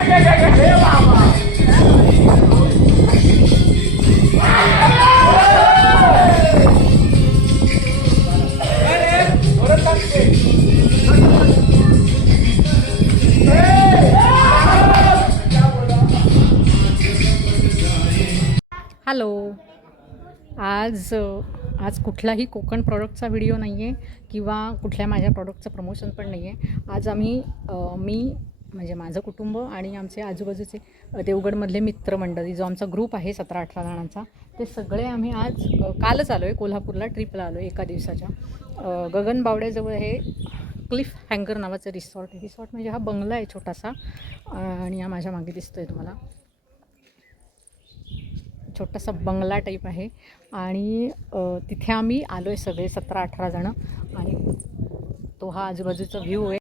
Hello. आज कुठलाही कोकण प्रॉडक्टचा व्हिडिओ नाही आहे किंवा कुठल्या माझ्या प्रॉडक्टचं प्रमोशन पण नाही आहे. आज आम्ही मी म्हणजे माझं कुटुंब आणि आमचे आजूबाजूचे देवगडमधले मित्रमंडळी जो आमचा ग्रुप आहे 17-18 जणांचा, ते सगळे आम्ही आज कालच आलो आहे कोल्हापूरला, ट्रिपला आलो आहे एका दिवसाच्या. गगनबावड्याजवळ हे क्लिफ हँगर नावाचं रिसॉर्ट आहे. रिसॉर्ट म्हणजे हा बंगला आहे छोटासा, आणि हा माझ्या मागे दिसतो आहे तुम्हाला, छोटासा बंगला टाईप आहे. आणि तिथे आम्ही आलो आहे सगळे 17-18 जणं, आणि तो हा आजूबाजूचा व्ह्यू आहे.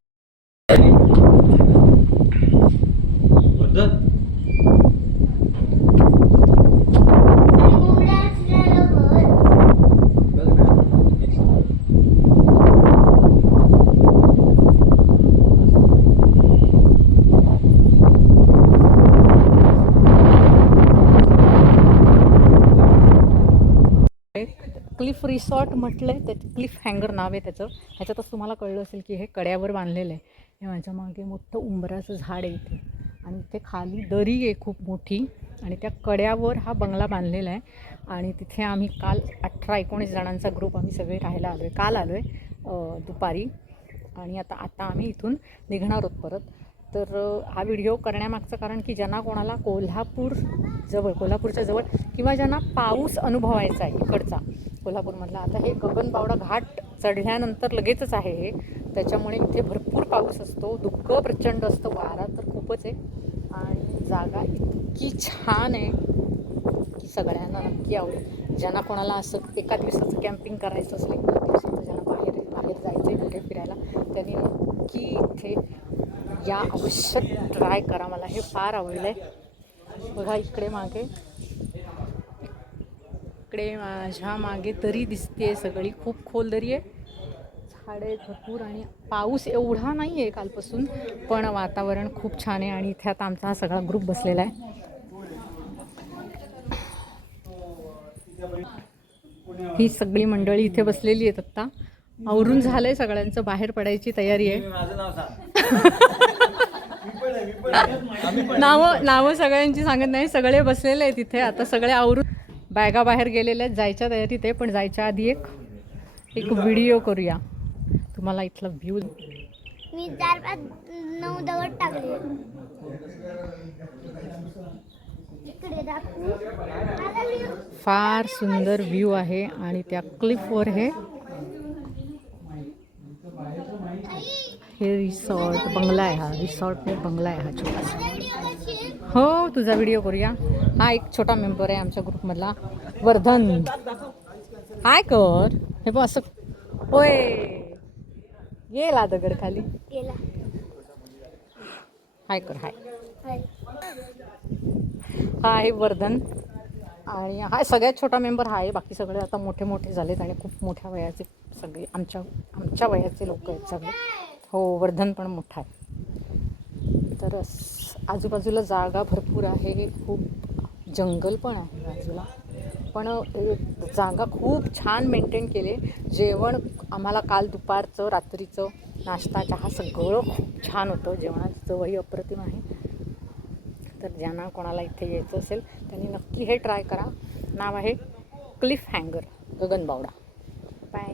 क्लिफ रिसॉर्ट म्हटलं तर क्लिफ हँगर नाव आहे त्याचं. ह्याच्यातच तुम्हाला कळलं असेल की हे कड्यावर बांधलेलं आहे. हे माझ्या मागे मोठं उंबराचं झाड आहे इथे, आणि इथे खाली दरी आहे खूप मोठी, आणि त्या कड्यावर हा बंगला बांधलेला आहे. आणि तिथे आम्ही काल 18-19 जणांचा ग्रुप आम्ही सगळे राहायला आलो आहे. काल आलो आहे दुपारी, आणि आता आम्ही इथून निघणार आहोत परत. तर हा व्हिडिओ करण्यामागचं कारण की ज्यांना कोणाला कोल्हापूरच्या जवळ किंवा ज्यांना पाऊस अनुभवायचा आहे इकडचा कोल्हापूरमधला, आता हे गगनबावडा घाट चढल्यानंतर लगेचच आहे हे, त्याच्यामुळे इथे भरपूर पाऊस असतो, धुकं प्रचंड असतं, वारा तर खूपच आहे, आणि जागा इतकी छान आहे की सगळ्यांना नक्की आवडेल. ज्यांना कोणाला असं एका दिवसाचं कॅम्पिंग करायचं असेल, एका दिवसाचं ज्यांना बाहेर जायचं आहे कुठे फिरायला, त्यांनी नक्की इथे या, आवश्यक ट्राय करा. मला हे फार आवडलं आहे. बघा इकडे माझ्या मागे दरी दिसते, सगळी खूप खोल दरी आहे, झाडे भरपूर, आणि पाऊस एवढा नाही आहे कालपासून, पण वातावरण खूप छान आहे. आणि इथे आता आमचा हा सगळा ग्रुप बसलेला आहे. ही सगळी मंडळी इथे बसलेली आहेत. आत्ता आवरून झालंय सगळ्यांचं, बाहेर पडायची तयारी आहे. नावं सगळ्यांची सांगत नाही, सगळे बसलेले आहेत तिथे. आता सगळे आवरून बॅगा बाहेर गेलेल्या आहेत, जायच्या तयारीत आहे. पण जायच्या आधी एक व्हिडिओ करूया, तुम्हाला इथला व्ह्यू. मी 4-5-9 दगड टाकले. फार सुंदर व्ह्यू आहे, आणि त्या क्लिफवर हे रिसॉर्ट बंगला आहे. हा रिसॉर्ट बंगला आहे हा छोटासा. हो, तुझा व्हिडिओ करूया. हा एक छोटा मेंबर आहे आमच्या ग्रुपमधला, वर्धन. हाय कर, हे बघ असं. होय, गेला दगड खाली. हाय कर, हाय. हा आहे वर्धन, आणि हा सगळ्यात छोटा मेंबर हा आहे. बाकी सगळे आता मोठे झालेत आणि खूप मोठ्या वयाचे सगळे आमच्या वयाचे लोक आहेत सगळे. हो, वर्धन पण मोठा आहे. तर आजूबाजूला जागा भरपूर आहे, खूप जंगल पण आहे बाजूला, पण जागा खूप छान मेंटेन केले. जेवण आम्हाला काल दुपारचं, रात्रीचं, नाश्ता, चहा सगळं खूप छान होतं. जेवणाची चवही अप्रतिम आहे. तर ज्यांना कोणाला इथे यायचं असेल त्यांनी नक्की हे ट्राय करा. नाव आहे क्लिफ हँगर, गगनबावडा. बाय.